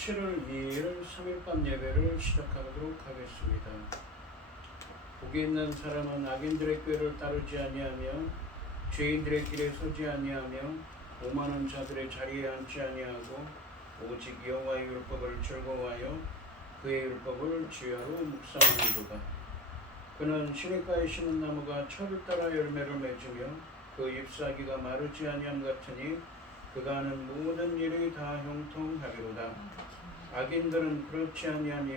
7월 2일 3일밤 예배를 시작하도록 하겠습니다. 복이 있는 사람은 악인들의 꾀를 따르지 아니하며 죄인들의 길에 서지 아니하며 오만한 자들의 자리에 앉지 아니하고 오직 여호와의 율법을 즐거워하여 그의 율법을 지혜로 묵상하는도다. 그는 시냇가에 심은 나무가 철을 따라 열매를 맺으며 그 잎사귀가 마르지 아니함 같으니 그가 하는 모든 일이 다 형통하리로다. 악인들은 그렇지 아니하며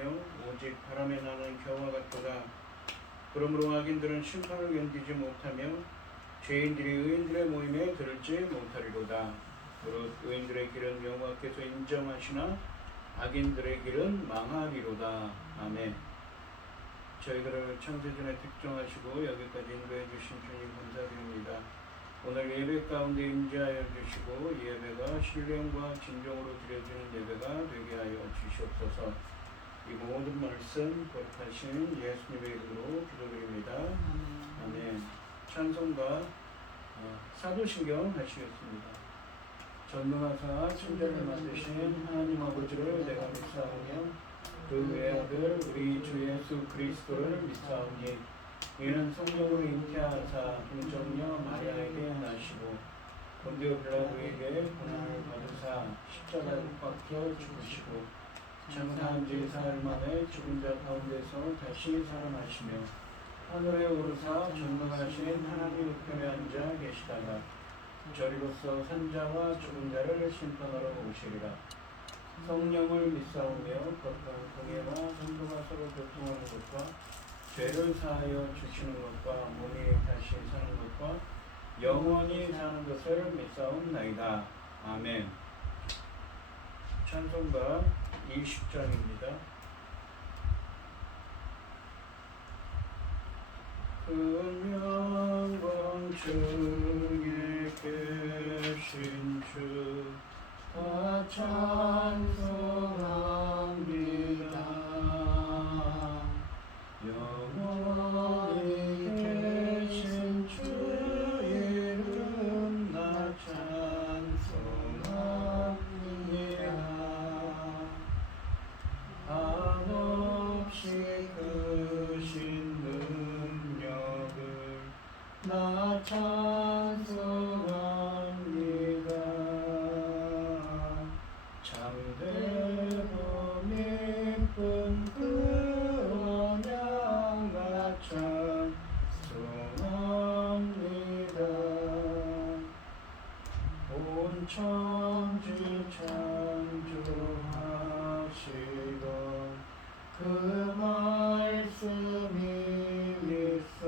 오직 바람에 나는 겨와 같도다. 그러므로 악인들은 심판을 견디지 못하며 죄인들이 의인들의 모임에 들지 못하리로다. 그릇 의인들의 길은 여호와께서 인정하시나 악인들의 길은 망하리로다. 아멘. 저희들을 창세전에 특정하시고 여기까지 인도해 주신 주님 감사드립니다. 오늘 예배 가운데 임재하여 주시고 예배가 신령과 진정으로 드려지는 예배가 되게 하여 주시옵소서. 이 모든 말씀 거룩하신 예수님의 이름으로 기도드립니다. 아멘. 찬송가 사도신경 하시겠습니다. 전능하사 천재를 만드신 하나님 아버지를 내가 믿사오며 그 외아들 우리 주 예수 그리스도를 믿사오니 이는 성령으로 잉태하사 동정녀 마리아에게 나시고 본디오 빌라도에게 고난을 받으사 십자가에 못 박혀 죽으시고 장사한 지 사흘 만에 죽은 자 가운데서 다시 살아나시며 하늘에 오르사 전능하신 하나님 우편에 앉아 계시다가 저리로서 산자와 죽은 자를 심판하러 오시리라. 성령을 믿사오며 거룩한 공예와 성도가 서로 교통하는 것과 죄를 사하여 주시는 것과 몸이 다시 사는 것과 영원히 사는 것을 믿사옵나이다. 아멘. 찬송가 20장입니다. 큰 영광 중에 계신 주 다 찬송합니다. 영원히 계신 주 이름 나 찬송합니다. 한없이 크신 능력을 나 찬송합니다. 참되고 이쁜 그 언약 나 찬송합니다. 온 천지 창조하시던 그 말씀이 있어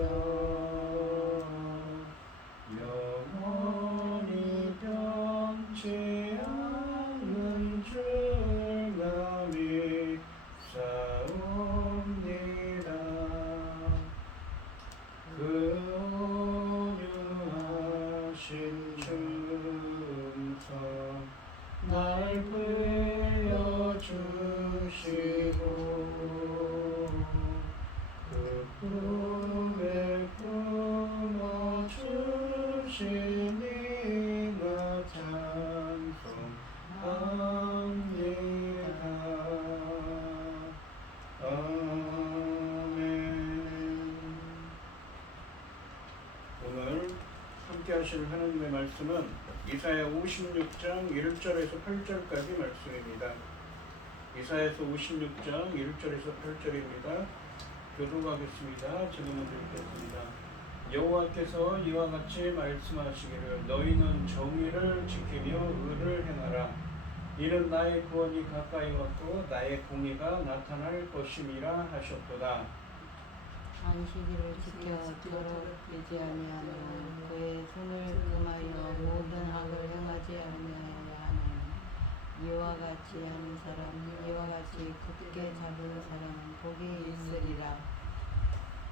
영원히 변치 않는 줄 나 믿사옵니다. 그 온유하신 충성 날 보여주시고 그 꿈에 품어주시니 나 찬송합니다. 아멘. 오늘 함께 하실 하나님의 말씀은 이사야 56장 1절에서 8절까지 말씀입니다. 이사야서 56장 1절에서 8절입니다. 교독하겠습니다. 제가 먼저 읽겠습니다. 여호와께서 이와 같이 말씀하시기를 너희는 정의를 지키며 의를 행하라. 이는 나의 구원이 가까이 왔고 나의 공의가 나타날 것임이라 하셨도다. 안식일을 지켜 더럽히지 아니하며 그의 손을 금하여 모든 악을 행하지 아니하여야 하는 이와 같이 하는 사람 이와 같이 굳게 잡은 사람은 복이 있으리라.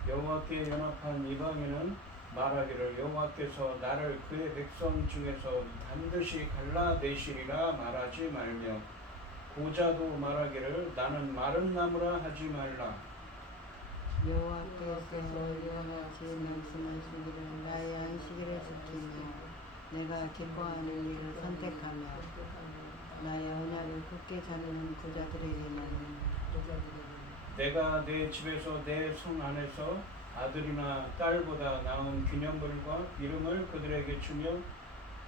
여호와께 연합한 이방인은 말하기를 여호와께서 나를 그의 백성 중에서 반드시 갈라내시리라 말하지 말며 고자도 말하기를 나는 마른 나무라 하지 말라. 여호와께서 이와 같이 말씀하시기를 나의 안식일을 지키며 내가 기뻐하는 일을 선택하며 나의 언약을 굳게 잡는 부자들에게는 내가 내 집에서 내 성 안에서 아들이나 딸보다 나은 기념물과 이름을 그들에게 주며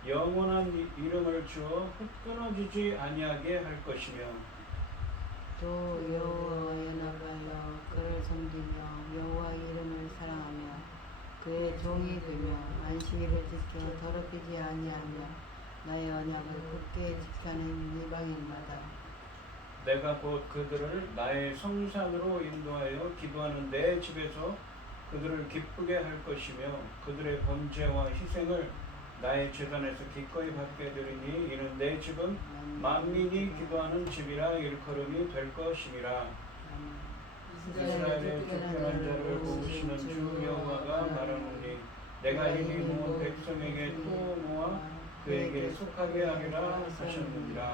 영원한 이름을 주어 끊어지지 아니하게 할 것이며 또 여호와의 나가여 그를 섬기며 여호와의 이름을 사랑하며 그의 종이 되며 안식일을 지켜 더럽히지 아니하며 나의 언약을 굳게 지켜는 이방인마다 내가 곧 그들을 나의 성산으로 인도하여 기도하는 내 집에서 그들을 기쁘게 할 것이며 그들의 번제와 희생을 나의 제단에서 기꺼이 받게 되리니 이는 내 집은 만민이 기도하는 집이라 일컬음이 될 것임이라. 이스라엘의 특별한 자를 도우시는 주 여호와가 말하노니 내가 이미 모은 백성에게 또 모아 그에게 속하게 하리라 하셨느니라.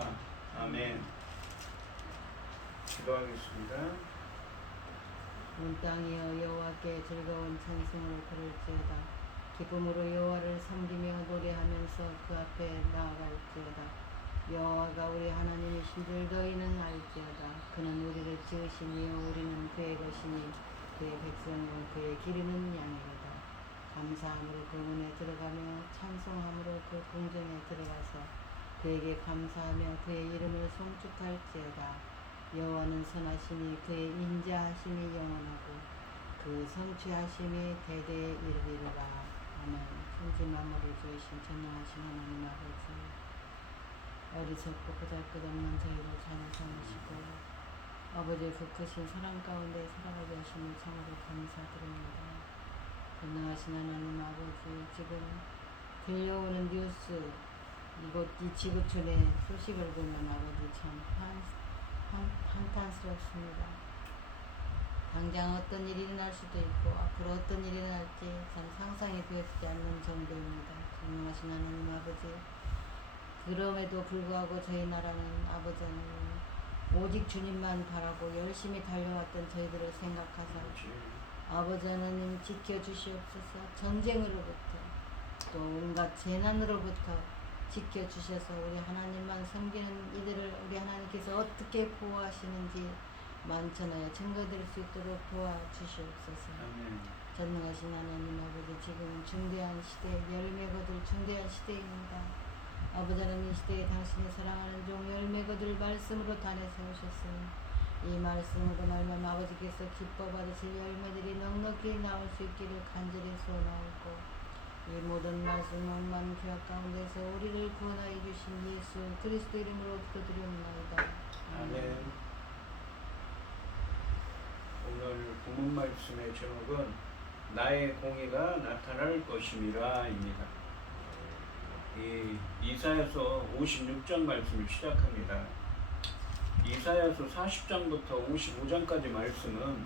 아멘. 기도하겠습니다. 온 땅이여 여호와께 즐거운 찬송을 부를지어다. 기쁨으로 여호와를 섬기며 노래하면서 그 앞에 나아갈지어다. 여호와가 우리 하나님이신 줄 너희는 알지어다. 그는 우리를 지으시니요 우리는 그의 것이니 그의 백성은 그의 기르는 양이로다. 감사함으로 그 문에 들어가며 찬송함으로 그 궁전에 들어가서 그에게 감사하며 그의 이름을 송축할지어다. 여호와는 선하시니 그의 인자하심이 영원하고 그 성취하심이 대대에 이르리로다. 아멘. 천지 만물을 지으신 전능하신 하나님 아버지, 어리석고 보잘것없는 저희를 자녀 삼으시고 아버지의 그 크신 사랑 가운데 살아가게 하심을 참으로 감사드립니다. 전능하신 하나님 아버지, 지금 들려오는 뉴스, 이 지구촌의 소식을 보면 아버지 참 한탄스럽습니다. 당장 어떤 일이 일어날 수도 있고 앞으로 어떤 일이 일어날지 참 상상이 되지 않는 정도입니다. 전능하신 하나님 아버지, 그럼에도 불구하고 저희 나라는 아버지는 오직 주님만 바라고 열심히 달려왔던 저희들을 생각하사 아버지 하나님 지켜주시옵소서. 전쟁으로부터 또 온갖 재난으로부터 지켜주셔서 우리 하나님만 섬기는 이들을 우리 하나님께서 어떻게 보호하시는지 만천하여 증거될 수 있도록 도와주시옵소서. 전능하신 하나님 아버지, 지금 중대한 시대, 열매 거둘 중대한 시대입니다. 아버지 하나님, 이 시대에 당신이 사랑하는 종 열매 거둘 말씀으로 단에 세우셨으니 이 말씀으로 말미암아 아버지께서 기뻐 받으실 열매들이 넉넉히 나올 수 있기를 간절히 소원하옵고, 이 모든 말씀 억만 죄악 가운데서 우리를 구원하여 주신 예수 그리스도 이름으로 기도드리옵나이다. 아멘. 오늘 본문 말씀의 제목은 나의 공의가 나타날 것임이라입니다. 이 이사야서 56장 말씀을 시작합니다. 이사야서 40장부터 55장까지 말씀은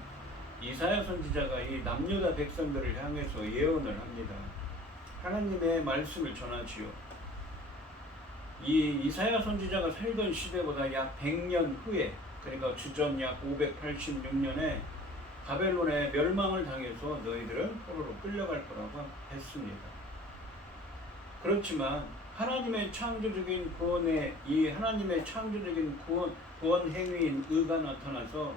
이사야 선지자가 이 남유다 백성들을 향해서 예언을 합니다. 하나님의 말씀을 전하지요. 이 이사야 선지자가 살던 시대보다 약 100년 후에, 그러니까 주전 약 586년에 바벨론에 멸망을 당해서 너희들은 포로로 끌려갈 거라고 했습니다. 그렇지만 하나님의 창조적인 구원의 이 하나님의 창조적인 구원 행위인 의가 나타나서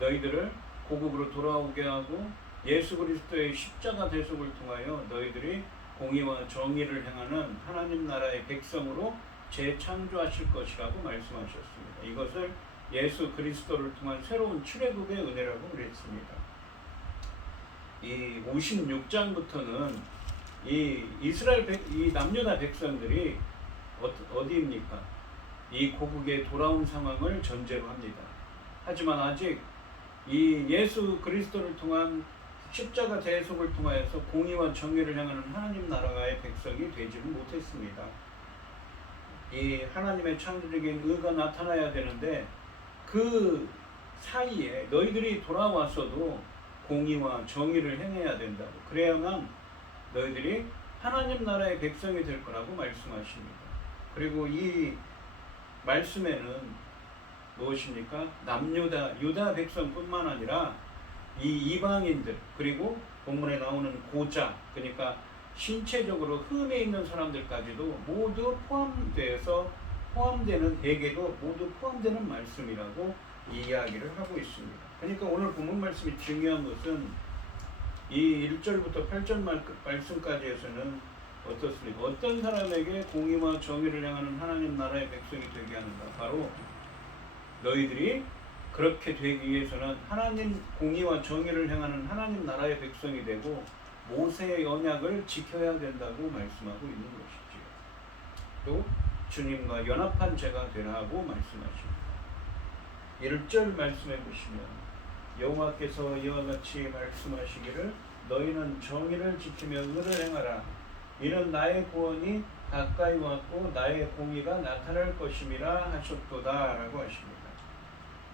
너희들을 고국으로 돌아오게 하고 예수 그리스도의 십자가 대속을 통하여 너희들이 공의와 정의를 행하는 하나님 나라의 백성으로 재창조하실 것이라고 말씀하셨습니다. 이것을 예수 그리스도를 통한 새로운 출애굽의 은혜라고 그랬습니다. 이 56장부터는 이 이 남유다 백성들이 어디입니까? 이 고국에 돌아온 상황을 전제로 합니다. 하지만 아직 이 예수 그리스도를 통한 십자가 대속을 통하여서 공의와 정의를 향하는 하나님 나라의 백성이 되지는 못했습니다. 이 하나님의 창조적인 의가 나타나야 되는데 그 사이에 너희들이 돌아왔어도 공의와 정의를 행해야 된다고, 그래야만 너희들이 하나님 나라의 백성이 될 거라고 말씀하십니다. 그리고 이 말씀에는 무엇입니까? 남유다, 유다 백성뿐만 아니라 이 이방인들, 그리고 본문에 나오는 고자, 그러니까 신체적으로 흠에 있는 사람들까지도 모두 포함되어서 포함되는 대개도 모두 포함되는 말씀이라고 이야기를 하고 있습니다. 그러니까 오늘 본문 말씀이 중요한 것은 이 1절부터 8절 말씀까지에서는 어떻습니까? 어떤 사람에게 공의와 정의를 향하는 하나님 나라의 백성이 되게 하는가? 바로 너희들이 그렇게 되기 위해서는 하나님 공의와 정의를 향하는 하나님 나라의 백성이 되고 모세의 언약을 지켜야 된다고 말씀하고 있는 것이지요. 또 주님과 연합한 자가 되라고 말씀하십니다. 1절 말씀해 보시면 여호와께서 이와 같이 말씀하시기를 너희는 정의를 지키며 의를 행하라. 이는 나의 구원이 가까이 왔고 나의 공의가 나타날 것임이라 하셨도다 라고 하십니다.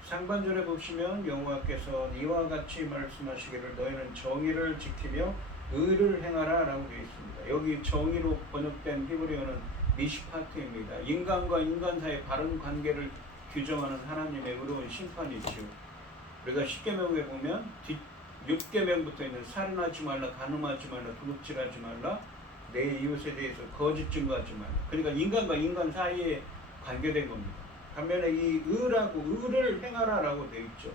상반절에 보시면 여호와께서 이와 같이 말씀하시기를 너희는 정의를 지키며 의를 행하라 라고 되어 있습니다. 여기 정의로 번역된 히브리어는 미시파트입니다. 인간과 인간 사이의 바른 관계를 규정하는 하나님의 의로운 심판이지요. 우리가 10계명에 보면 뒷 6계명부터 있는 살인하지 말라, 간음하지 말라, 도둑질하지 말라, 내 이웃에 대해서 거짓 증거하지 말라. 그러니까 인간과 인간 사이에 관계된 겁니다. 반면에 이 의라고 의를 행하라라고 되어 있죠.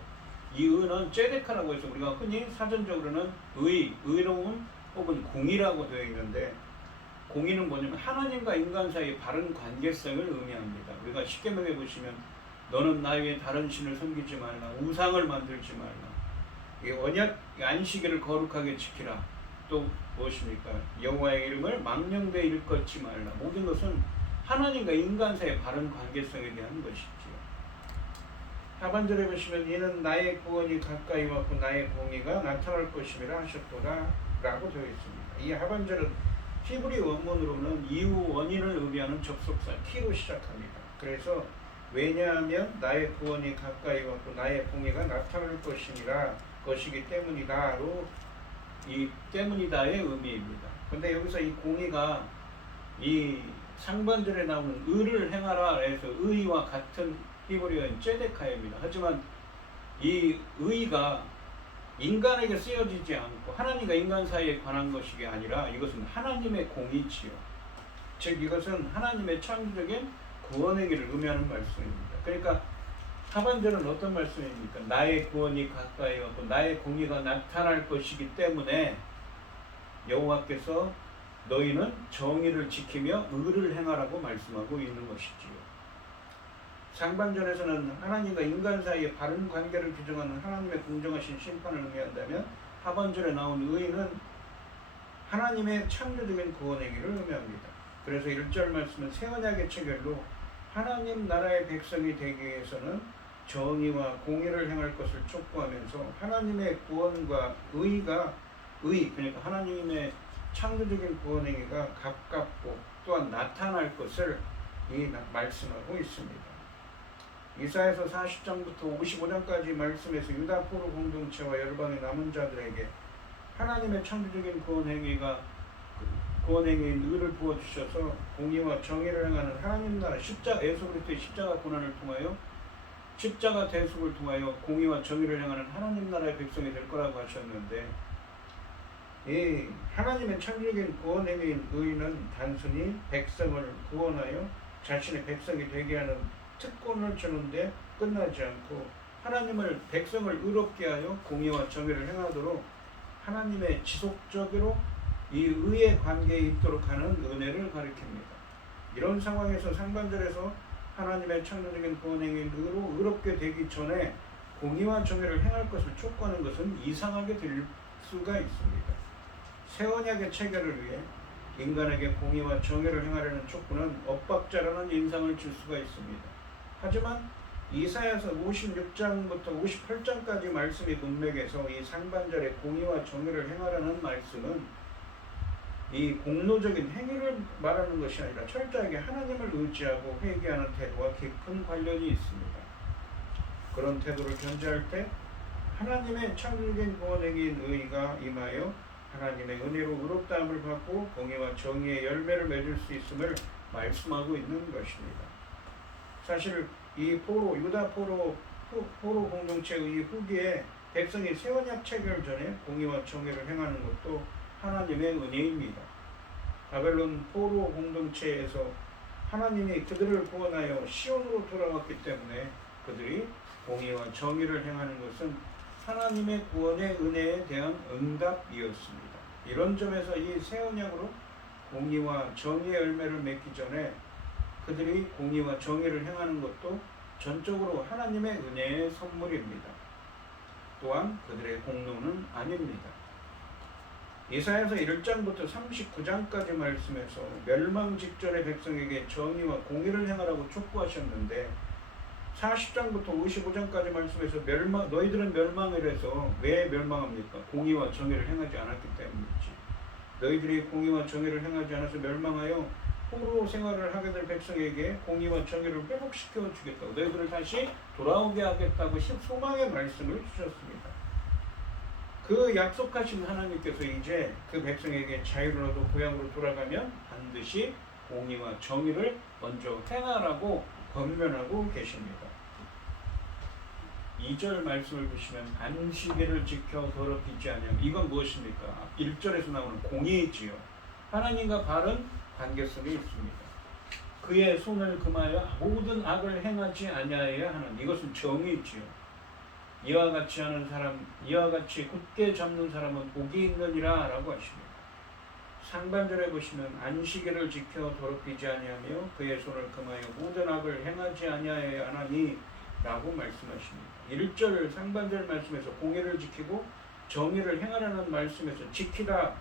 이 의는 ጼ데카라고 해서 우리가 흔히 사전적으로는 의로운 혹은 공의라고 되어 있는데 공의는 뭐냐면 하나님과 인간 사이의 바른 관계성을 의미합니다. 우리가 10계명에 보시면 너는 나 위에 다른 신을 섬기지 말라, 우상을 만들지 말라, 이 언약 안식일을 거룩하게 지키라. 또 무엇입니까? 여호와의 이름을 망령되이 일컫지 말라. 모든 것은 하나님과 인간 사이의 바른 관계성에 대한 것이지요. 하반절에 보시면 이는 나의 구원이 가까이 왔고 나의 공의가 나타날 것임이라 하셨도다 라고 되어 있습니다. 이 하반절은 히브리 원문으로는 이후 원인을 의미하는 접속사 T로 시작합니다. 그래서 왜냐하면 나의 구원이 가까이 왔고 나의 공의가 나타날 것이기 때문이다로 이 때문이다의 의미입니다. 근데 여기서 이 공의가 이 상반절에 나오는 의를 행하라 해서 의와 같은 히브리어인 ጼ데카입니다. 하지만 이 의가 인간에게 쓰여지지 않고 하나님과 인간 사이에 관한 것이 아니라 이것은 하나님의 공의지요. 즉 이것은 하나님의 창조적인 구원의 길을 의미하는 말씀입니다. 그러니까 하반절은 어떤 말씀입니까? 나의 구원이 가까이 왔고 나의 공의가 나타날 것이기 때문에 여호와께서 너희는 정의를 지키며 의를 행하라고 말씀하고 있는 것이지요. 상반절에서는 하나님과 인간 사이의 바른 관계를 규정하는 하나님의 공정하신 심판을 의미한다면 하반절에 나온 의는 하나님의 창조적인 구원의 길을 의미합니다. 그래서 1절 말씀은 새 언약의 체결로 하나님 나라의 백성이 되기 위해서는 정의와 공의를 행할 것을 촉구하면서 하나님의 구원과 그러니까 하나님의 창조적인 구원 행위가 가깝고 또한 나타날 것을 말씀하고 있습니다. 이사야서 40장부터 55장까지 말씀에서 유다 포로 공동체와 열방의 남은 자들에게 하나님의 창조적인 구원 행위인 의를 부어주셔서 공의와 정의를 행하는 하나님 나라 예수 그리스도의 십자가 고난을 통하여 십자가 대속을 통하여 공의와 정의를 행하는 하나님 나라의 백성이 될 거라고 하셨는데 이 하나님의 창조적인 구원 행위인 의는 단순히 백성을 구원하여 자신의 백성이 되게 하는 특권을 주는데 끝나지 않고 하나님을 백성을 의롭게 하여 공의와 정의를 행하도록 하나님의 지속적으로 이 의의 관계에 있도록 하는 은혜를 가리킵니다. 이런 상황에서 상반절에서 하나님의 창조적인 구원 행위인 의로 의롭게 되기 전에 공의와 정의를 행할 것을 촉구하는 것은 이상하게 될 수가 있습니다. 새 언약의 체결을 위해 인간에게 공의와 정의를 행하려는 촉구는 엇박자라는 인상을 줄 수가 있습니다. 하지만 이사야서 56장부터 58장까지 말씀의 문맥에서 이 상반절에 공의와 정의를 행하라는 말씀은 이 공로적인 행위를 말하는 것이 아니라 철저하게 하나님을 의지하고 회개하는 태도와 깊은 관련이 있습니다. 그런 태도를 견지할 때 하나님의 창조적인 구원 행위인 의가 임하여 하나님의 은혜로 의롭다함을 받고 공의와 정의의 열매를 맺을 수 있음을 말씀하고 있는 것입니다. 사실 이 유다 포로 공동체의 후기에 백성이 새 언약 체결 전에 공의와 정의를 행하는 것도 하나님의 은혜입니다. 바벨론 포로 공동체에서 하나님이 그들을 구원하여 시온으로 돌아왔기 때문에 그들이 공의와 정의를 행하는 것은 하나님의 구원의 은혜에 대한 응답이었습니다. 이런 점에서 이 새 언약으로 공의와 정의의 열매를 맺기 전에 그들이 공의와 정의를 행하는 것도 전적으로 하나님의 은혜의 선물입니다. 또한 그들의 공로는 아닙니다. 이사야서 1장부터 39장까지 말씀에서 멸망 직전의 백성에게 정의와 공의를 행하라고 촉구하셨는데 40장부터 55장까지 말씀에서 너희들은 멸망을 해서 왜 멸망합니까? 공의와 정의를 행하지 않았기 때문이지. 너희들이 공의와 정의를 행하지 않아서 멸망하여 포로 생활을 하게 될 백성에게 공의와 정의를 회복시켜 주겠다고, 너희들을 다시 돌아오게 하겠다고 소망의 말씀을 주셨습니다. 그 약속하신 하나님께서 이제 그 백성에게 자유를 얻어 고향으로 돌아가면 반드시 공의와 정의를 먼저 행하라고 권면하고 계십니다. 2절 말씀을 보시면 안식일을 지켜 더럽히지 아니하며, 이건 무엇입니까? 1절에서 나오는 공의지요. 하나님과 바른 관계성이 있습니다. 그의 손을 금하여 모든 악을 행하지 아니하여야 하는, 이것은 정의지요. 이와 같이 하는 사람, 이와 같이 굳게 잡는 사람은 복이 있느니라 라고 하십니다. 상반절에 보시면 안식일을 지켜 더럽히지 아니하며 그의 손을 금하여 모든 악을 행하지 아니하여야 하나니 라고 말씀하십니다. 1절 상반절 말씀에서 공의를 지키고 정의를 행하라는 말씀에서 지키다로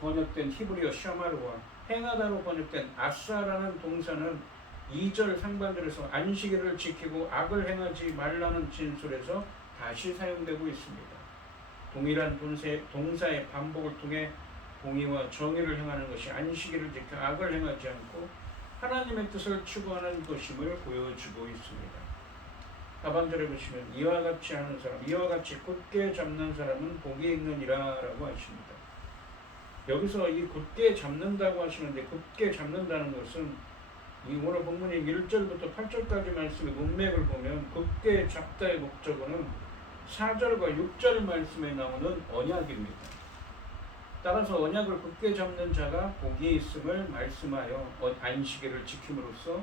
번역된 히브리어 샤마르와 행하다로 번역된 아사라는 동사는 2절 상반절에서 안식일을 지키고 악을 행하지 말라는 진술에서 다시 사용되고 있습니다. 동일한 동사의 반복을 통해 공의와 정의를 행하는 것이 안식일을 지켜 악을 행하지 않고 하나님의 뜻을 추구하는 것임을 보여주고 있습니다. 하반절에 보시면 이와 같이 하는 사람, 이와 같이 굳게 잡는 사람은 복이 있느니라 라고 하십니다. 여기서 이 굳게 잡는다고 하시는데, 굳게 잡는다는 것은 이 오늘 본문의 1절부터 8절까지 말씀의 문맥을 보면 굳게 잡다의 목적어는 4절과 6절 말씀에 나오는 언약입니다. 따라서 언약을 굳게 잡는 자가 복이 있음을 말씀하여 안식일을 지킴으로써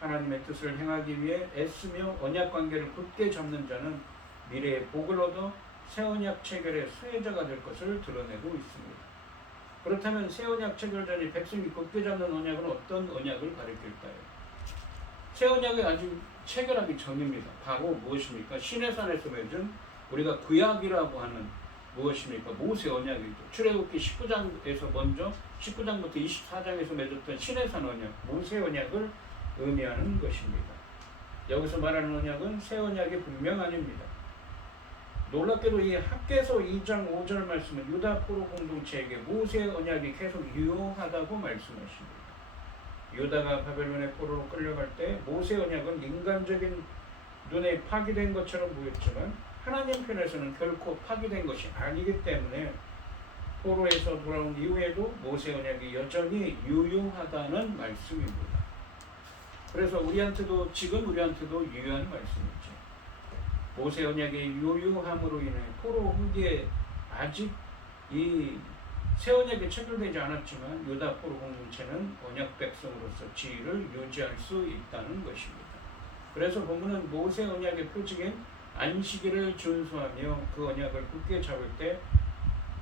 하나님의 뜻을 행하기 위해 애쓰며 언약 관계를 굳게 잡는 자는 미래의 복을 얻어 새 언약 체결의 수혜자가 될 것을 드러내고 있습니다. 그렇다면 새 언약 체결자니 백성이 굳게 잡는 언약은 어떤 언약을 가리킬까요? 새 언약이 아직 체결하기 전입니다. 바로 무엇입니까? 시내산에서 맺은 우리가 구약이라고 하는 무엇입니까? 모세 언약이죠. 출애굽기 19장에서 먼저 19장부터 24장에서 맺었던 시내산 언약, 모세 언약을 의미하는 것입니다. 여기서 말하는 언약은 새 언약이 분명 아닙니다. 놀랍게도 이 학개서 2장 5절 말씀은 유다 포로 공동체에게 모세 언약이 계속 유효하다고 말씀하십니다. 유다가 바벨론의 포로로 끌려갈 때 모세 언약은 인간적인 눈에 파기된 것처럼 보였지만 하나님 편에서는 결코 파기된 것이 아니기 때문에 포로에서 돌아온 이후에도 모세 언약이 여전히 유효하다는 말씀입니다. 그래서 지금 우리한테도 유효한 말씀이죠. 모세 언약의 유효함으로 인해 포로 후기에 아직 이 새 언약이 체결되지 않았지만 유다 포로 공동체는 언약 백성으로서 지위를 유지할 수 있다는 것입니다. 그래서 본문은 모세 언약의 표징인 안식일을 준수하며 그 언약을 굳게 잡을 때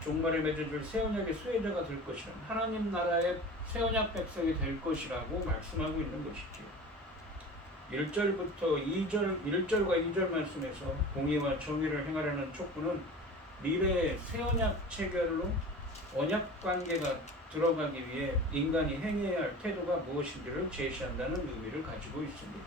종말에 맺어줄 새 언약의 수혜자가 될 것이라, 하나님 나라의 새 언약 백성이 될 것이라고 말씀하고 있는 것이지요. 1절과 2절 말씀에서 공의와 정의를 행하라는 촉구는 미래의 새 언약 체결로 언약 관계가 들어가기 위해 인간이 행해야 할 태도가 무엇인지를 제시한다는 의미를 가지고 있습니다.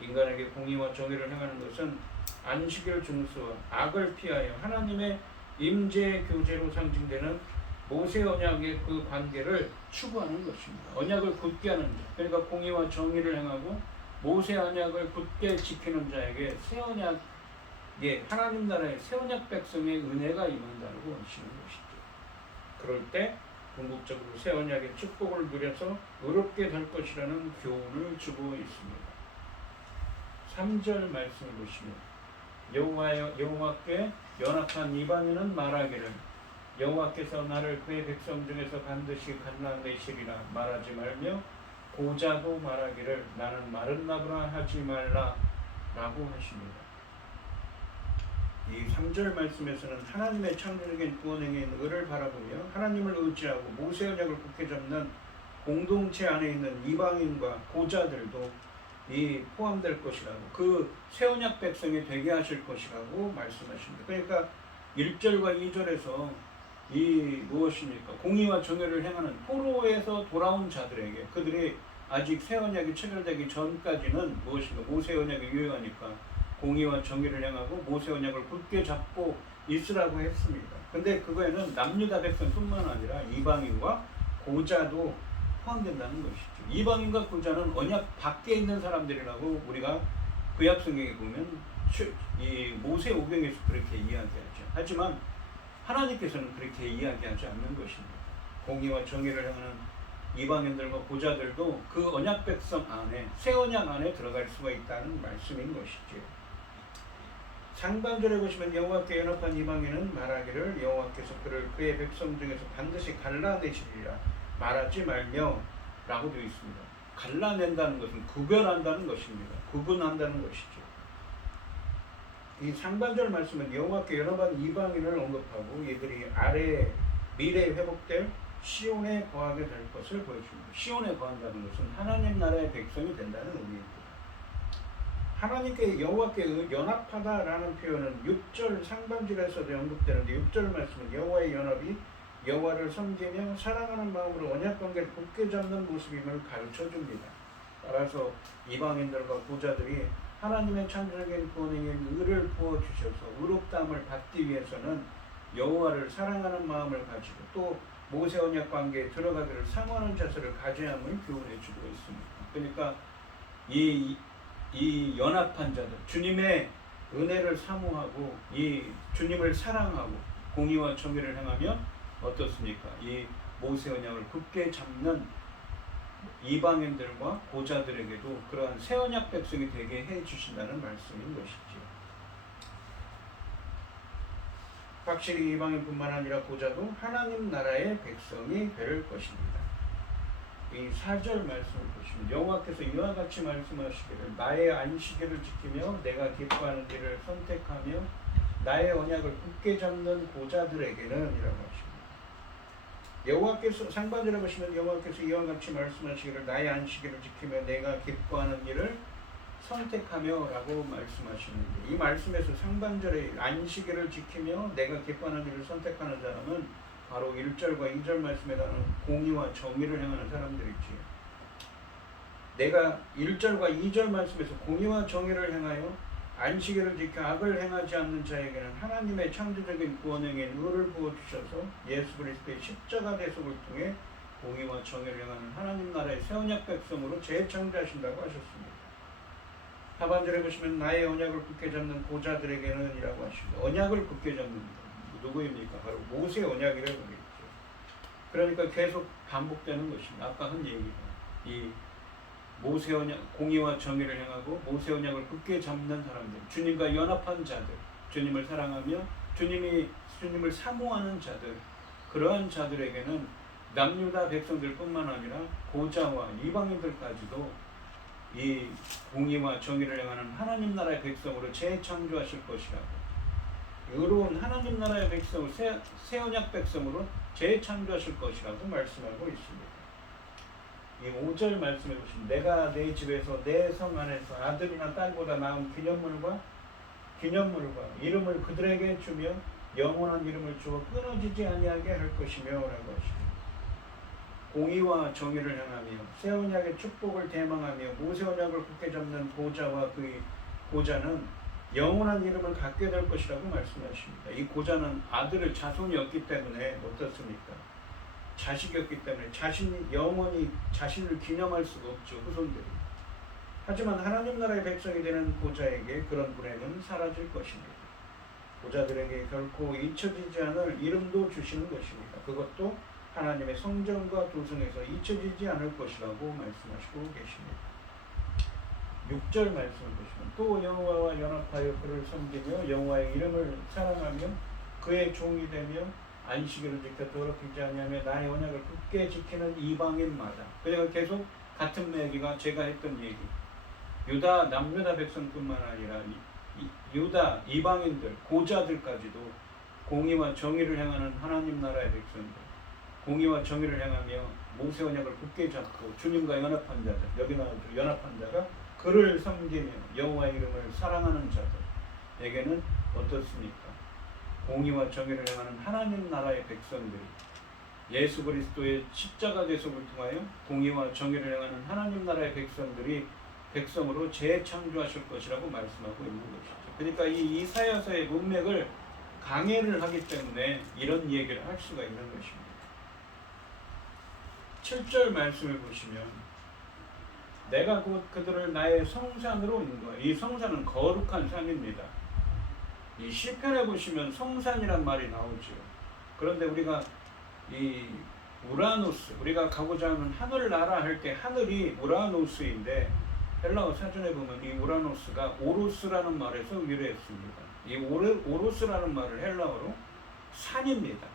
인간에게 공의와 정의를 행하는 것은 안식일 준수와 악을 피하여 하나님의 임재 교제로 상징되는 모세 언약의 그 관계를 추구하는 것입니다. 언약을 굳게 하는 자, 그러니까 공의와 정의를 행하고 모세 언약을 굳게 지키는 자에게 새 언약의 하나님 나라의 새 언약 백성의 은혜가 임한다고 하시는 것이죠. 그럴 때 궁극적으로 새 언약의 축복을 누려서 의롭게 될 것이라는 교훈을 주고 있습니다. 3절 말씀을 보시면 여호와께 연합한 이방인은 말하기를 여호와께서 나를 그의 백성 중에서 반드시 갈라내시리라 말하지 말며 고자도 말하기를 나는 마른나보라 하지 말라 라고 하십니다. 이 3절 말씀에서는 하나님의 창조적인 구원행위인 의를 바라보며 하나님을 의지하고 모세 언약을 굳게 잡는 공동체 안에 있는 이방인과 고자들도 이 포함될 것이라고, 그 새 언약 백성이 되게 하실 것이라고 말씀하십니다. 그러니까 1절과 2절에서 이 무엇입니까? 공의와 정의를 행하는 포로에서 돌아온 자들에게, 그들이 아직 새 언약이 체결되기 전까지는 무엇인가? 모세 언약이 유효하니까 공의와 정의를 행하고 모세 언약을 굳게 잡고 있으라고 했습니다. 근데 그거에는 남유다 백성뿐만 아니라 이방인과 고자도 포함된다는 것이죠. 이방인과 고자는 언약 밖에 있는 사람들이라고 우리가 구약성경에 보면 이 모세 오경에서 그렇게 이야기하죠. 하지만 하나님께서는 그렇게 이야기하지 않는 것입니다. 공의와 정의를 행하는 이방인들과 고자들도 그 언약 백성 안에, 새 언약 안에 들어갈 수가 있다는 말씀인 것이죠. 상반절에 보시면 여호와께 연합한 이방인은 말하기를 여호와께서 그를 그의 백성 중에서 반드시 갈라내시리라 말하지 말며 라고 되어 있습니다. 갈라낸다는 것은 구별한다는 것입니다. 구분한다는 것이죠. 이 상반절 말씀은 여호와께 연합한 이방인을 언급하고 이들이 아래 미래에 회복될 시온에 거하게 될 것을 보여줍니다. 시온에 거한다는 것은 하나님 나라의 백성이 된다는 의미입니다. 하나님께 여호와께 연합하다라는 표현은 6절 상반절에서도 언급되는데 6절 말씀은 여호와의 연합이 여호와를 섬기며 사랑하는 마음으로 언약관계를 굳게 잡는 모습임을 가르쳐줍니다. 따라서 이방인들과 고자들이 하나님의 창조적인 구원행위인 의를 부어주셔서 의롭다함을 받기 위해서는 여호와를 사랑하는 마음을 가지고 또 모세 언약 관계에 들어가기를 사모하는 자세를 가져야 함을 교훈해주고 있습니다. 그러니까 이 연합한 자들, 주님의 은혜를 사모하고 이 주님을 사랑하고 공의와 정의를 행하며 어떻습니까? 이 모세 언약을 굳게 잡는 이방인들과 고자들에게도 그러한 새 언약 백성이 되게 해 주신다는 말씀인 것이지요. 확실히 이방인뿐만 아니라 고자도 하나님 나라의 백성이 될 것입니다. 이 4절 말씀을 보시면 여호와께서 이와 같이 말씀하시기를 나의 안식일을 지키며 내가 기뻐하는 일을 선택하며 나의 언약을 굳게 잡는 고자들에게는 이라고 하십니다. 여호와께서 상반절에 보시면 여호와께서 이와 같이 말씀하시기를 나의 안식일을 지키며 내가 기뻐하는 일을 선택하며 라고 말씀하시는데 이 말씀에서 상반절에 안식일을 지키며 내가 기뻐하는 일을 선택하는 사람은 바로 1절과 2절 말씀에 나오는 공의와 정의를 행하는 사람들이지요. 내가 1절과 2절 말씀에서 공의와 정의를 행하여 안식일을 지켜 악을 행하지 않는 자에게는 하나님의 창조적인 구원행위인 의를 부어주셔서 예수 그리스도의 십자가 대속을 통해 공의와 정의를 행하는 하나님 나라의 새 언약 백성으로 재창조하신다고 하셨습니다. 하반절에 보시면 나의 언약을 굳게 잡는 고자들에게는 이라고 하십니다. 언약을 굳게 잡는 누구입니까? 바로 모세 언약이라고 그랬죠. 그러니까 계속 반복되는 것입니다. 아까 한 얘기가 이 모세 언약, 공의와 정의를 행하고 모세 언약을 굳게 잡는 사람들, 주님과 연합한 자들, 주님을 사랑하며 주님을 사모하는 자들, 그러한 자들에게는 남유다 백성들뿐만 아니라 고자와 이방인들까지도 이 공의와 정의를 행하는 하나님 나라의 백성으로 재창조하실 것이라고, 의로운 하나님 나라의 백성을 새 언약 백성으로 재창조하실 것이라고 말씀하고 있습니다. 이 5절 말씀해 보시면 내가 내 집에서 내 성 안에서 아들이나 딸보다 나은 기념물과 이름을 그들에게 주며 영원한 이름을 주어 끊어지지 아니하게 할 것이며 라고 하십니다. 공의와 정의를 행하며 새 언약의 축복을 대망하며 모세 언약을 굳게 잡는 고자와 그 고자는 영원한 이름을 갖게 될 것이라고 말씀하십니다. 이 고자는 아들의 자손이 없기 때문에 어떻습니까? 자식이 없기 때문에 영원히 자신을 기념할 수가 없죠. 후손들이. 하지만 하나님 나라의 백성이 되는 고자에게 그런 불행은 사라질 것입니다. 고자들에게 결코 잊혀지지 않을 이름도 주시는 것입니다. 그것도 하나님의 성전과 도성에서 잊혀지지 않을 것이라고 말씀하시고 계십니다. 6절 말씀을 보시면 또 여호와와 연합하여 그를 섬기며 여호와의 이름을 사랑하며 그의 종이 되며 안식일을 지켜 더럽히지 아니하며 나의 언약을 굳게 지키는 이방인마다. 그러니까 계속 같은 얘기가 제가 했던 얘기. 유다 남유다 백성뿐만 아니라 유다 이방인들 고자들까지도 공의와 정의를 행하는 하나님 나라의 백성들, 공의와 정의를 행하며 모세 언약을 굳게 잡고 주님과 연합한 자들, 여기 나와서 연합한 자가 그를 섬기며 여호와의 이름을 사랑하는 자들에게는 어떻습니까? 공의와 정의를 행하는 하나님 나라의 백성들이 예수 그리스도의 십자가 대속을 통하여 공의와 정의를 행하는 하나님 나라의 백성들이 백성으로 재창조하실 것이라고 말씀하고 있는 것이죠. 그러니까 이 이사야서의 문맥을 강해를 하기 때문에 이런 얘기를 할 수가 있는 것입니다. 7절 말씀을 보시면 내가 곧 그들을 나의 성산으로 인도하여, 이 성산은 거룩한 산입니다. 이 시편에 보시면 성산이란 말이 나오죠. 그런데 우리가 이 우라노스, 우리가 가고자 하는 하늘나라 할 때 하늘이 우라노스인데 헬라어 사전에 보면 이 우라노스가 오로스라는 말에서 유래했습니다. 이 오로스라는 말을 헬라어로 산입니다.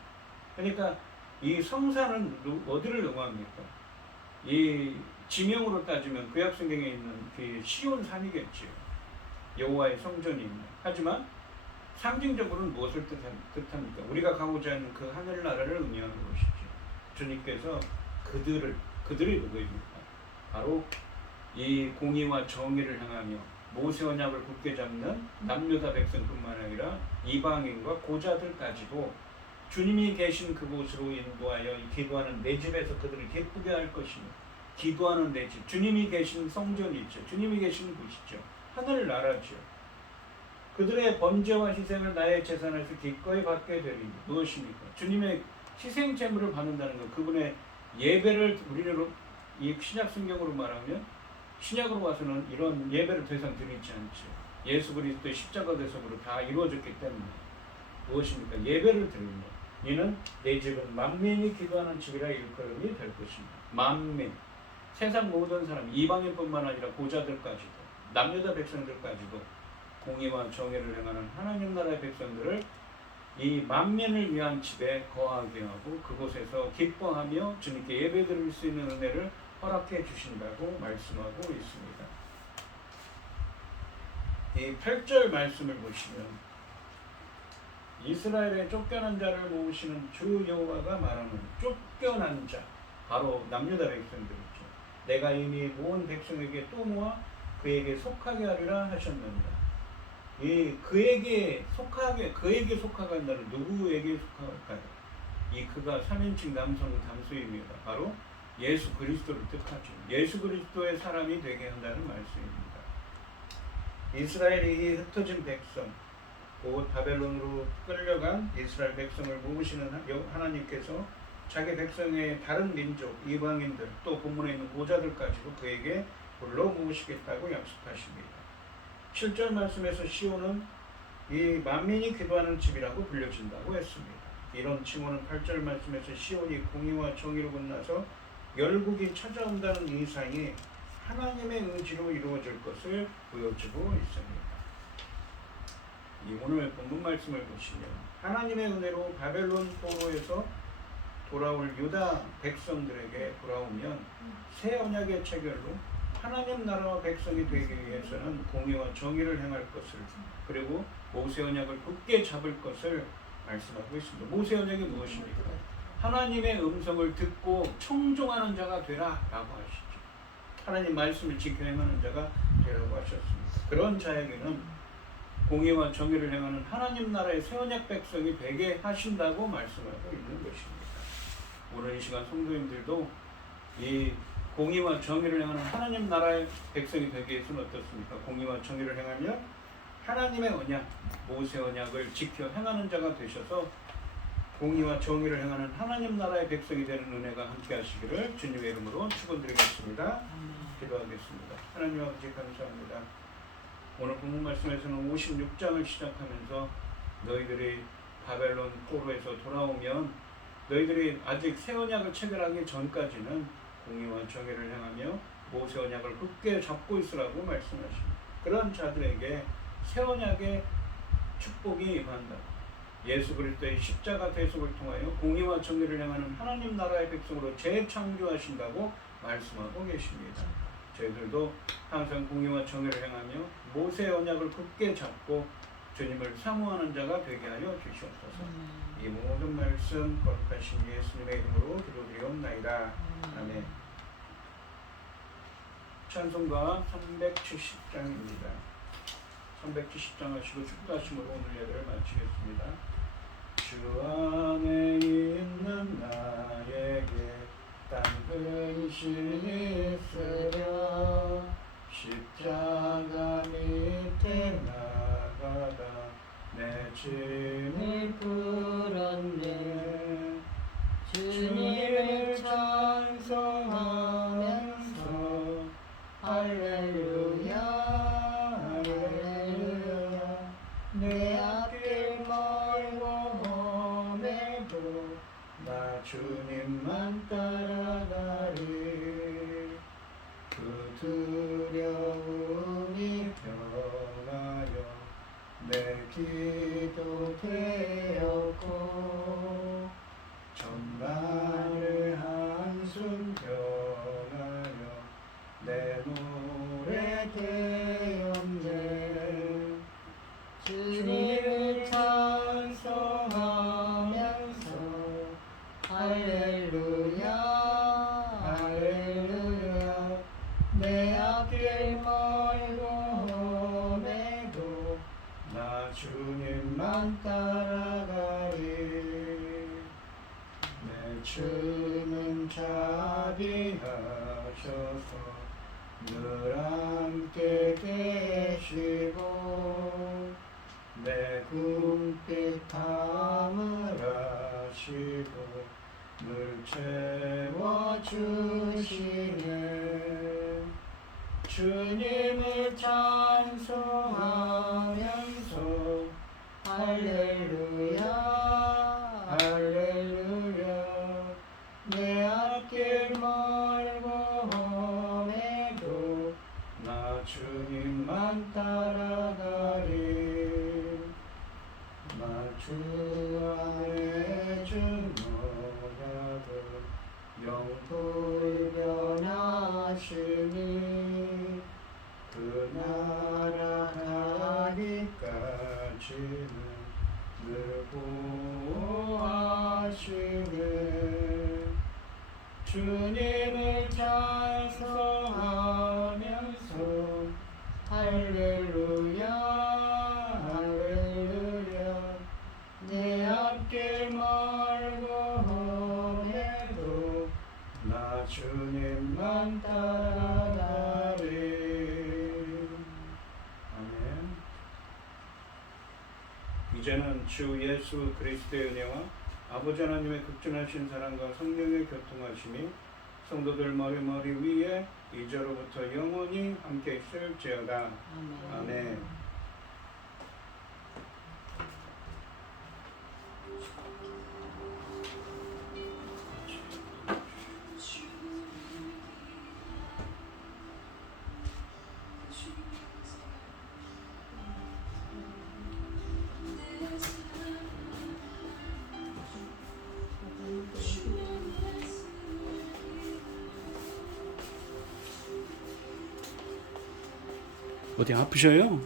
그러니까 이 성산은 어디를 의미합니까? 이 지명으로 따지면 구약 성경에 있는 그 시온 산이겠죠. 여호와의 성전이 있는. 하지만 상징적으로는 무엇을 뜻합니까? 우리가 가고자 하는 그 하늘나라를 의미하는 것이죠. 주님께서 그들이 누구입니까? 바로 이 공의와 정의를 행하며 모세 언약을 굳게 잡는 남유다 백성뿐만 아니라 이방인과 고자들까지도 주님이 계신 그곳으로 인도하여 기도하는 내 집에서 그들을 기쁘게 할 것이며, 기도하는 내 집, 주님이 계신 성전이 있죠. 주님이 계신 곳이죠. 하늘나라죠. 그들의 번제와 희생을 나의 재산에서 기꺼이 받게 되리니 무엇입니까? 주님의 희생 제물을 받는다는 것, 그분의 예배를 우리로 이 신약 성경으로 말하면 신약으로 와서는 이런 예배를 더 이상 드리지 않죠. 예수 그리스도의 십자가 대속으로 다 이루어졌기 때문에 무엇입니까? 예배를 드립니다. 이는 내 집은 만민이 기도하는 집이라 일컬음이 될 것입니다. 만민, 세상 모든 사람, 이방인뿐만 아니라 고자들까지도, 남유다 백성들까지도 공의와 정의를 행하는 하나님 나라의 백성들을 이 만민을 위한 집에 거하게 하고 그곳에서 기뻐하며 주님께 예배드릴 수 있는 은혜를 허락해 주신다고 말씀하고 있습니다. 이 8절 말씀을 보시면 이스라엘의 쫓겨난 자를 모으시는 주 여호와가 말하는 쫓겨난 자, 바로 남유다 백성들이죠. 내가 이미 모은 백성에게 또 모아 그에게 속하게 하리라 하셨느니라. 이 그에게 속하게 한다는 누구에게 속할까요? 이 그가 3인칭 남성 단수입니다. 바로 예수 그리스도를 뜻하죠. 예수 그리스도의 사람이 되게 한다는 말씀입니다. 이스라엘이 흩어진 백성, 곧 바벨론으로 끌려간 이스라엘 백성을 모으시는 하나님께서 자기 백성의 다른 민족, 이방인들, 또 본문에 있는 고자들까지도 그에게 불러 모으시겠다고 약속하십니다. 7절 말씀에서 시온은 이 만민이 기도하는 집이라고 불려진다고 했습니다. 이런 칭호는 8절 말씀에서 시온이 공의와 정의로 끝나서 열국이 찾아온다는 이상이 하나님의 의지로 이루어질 것을 보여주고 있습니다. 오늘 본문 말씀을 보시면 하나님의 은혜로 바벨론 포로에서 돌아올 유다 백성들에게 돌아오면 새 언약의 체결로 하나님 나라와 백성이 되기 위해서는 공의와 정의를 행할 것을, 그리고 모세 언약을 굳게 잡을 것을 말씀하고 있습니다. 모세 언약이 무엇입니까? 하나님의 음성을 듣고 청종하는 자가 되라 라고 하시죠. 하나님 말씀을 지켜 행하는 자가 되라고 하셨습니다. 그런 자에게는 공의와 정의를 행하는 하나님 나라의 새 언약 백성이 되게 하신다고 말씀하고 있는 것입니다. 오늘 이 시간 성도님들도 이 공의와 정의를 행하는 하나님 나라의 백성이 되기 위해서는 어떻습니까? 공의와 정의를 행하며 하나님의 언약, 모세 언약을 지켜 행하는 자가 되셔서 공의와 정의를 행하는 하나님 나라의 백성이 되는 은혜가 함께 하시기를 주님의 이름으로 축원드리겠습니다. 기도하겠습니다. 하나님 아버지 감사합니다. 오늘 본문 말씀에서는 56장을 시작하면서 너희들이 바벨론 포로에서 돌아오면 너희들이 아직 새 언약을 체결하기 전까지는 공의와 정의를 행하며 모세 언약을 굳게 잡고 있으라고 말씀하십니다. 그런 자들에게 새 언약의 축복이 임한다. 예수 그리스도의 십자가 대속을 통하여 공의와 정의를 행하는 하나님 나라의 백성으로 재창조하신다고 말씀하고 계십니다. 저희들도 항상 공의와 정의를 행하며 모세의 언약을 굳게 잡고 주님을 사모하는 자가 되게 하여 주시옵소서. 이 모든 말씀 거룩하신 예수님의 이름으로 기도드리옵나이다. 아멘. 찬송가 370장입니다. 370장 하시고 축도하심으로 오늘 예배를 마치겠습니다. 주 안에 있는 나에게 딴 근심이 있으랴 십자가 밑에 나가다 내 짐을 풀었네. 주님을 찬송하면서 할렐루야 할렐루야 내 앞길 멀고 험해도 나 주님만 따라가리. 그 두려움이 변하여 내 기도 되었고 전날의 한숨 변하여 내 노래 되었네. 주님을 찬송하면서 할렐루야 할렐루야 내 앞길 멀고 험해도 나 주님만 따라가리. 내 춤은 자비하셔서 늘 함께 계시고 내 궁핍 담을 하시고 늘 채워주시네. 주님을 찬송하면서 할렐루야 할렐루야 내 앞길 멀고 험해도 나 주님만 따라가리. 나 주 안에 주 너라도 영불 변하시니 그 나라 가기까지는 늘 보호하시네. 주님을 찬송하면서 할렐루야 할렐루야 내 앞길 멀고 험해도 나 주님만 따라가리. 아멘. 이제는 주 예수 그리스도의 은혜와 아버지 하나님의 극진하신 사랑과 성령의 교통하심이 성도들 머리 위에 이제로부터 영원히 함께 있을지어다. 아멘. 어디 아프셔요?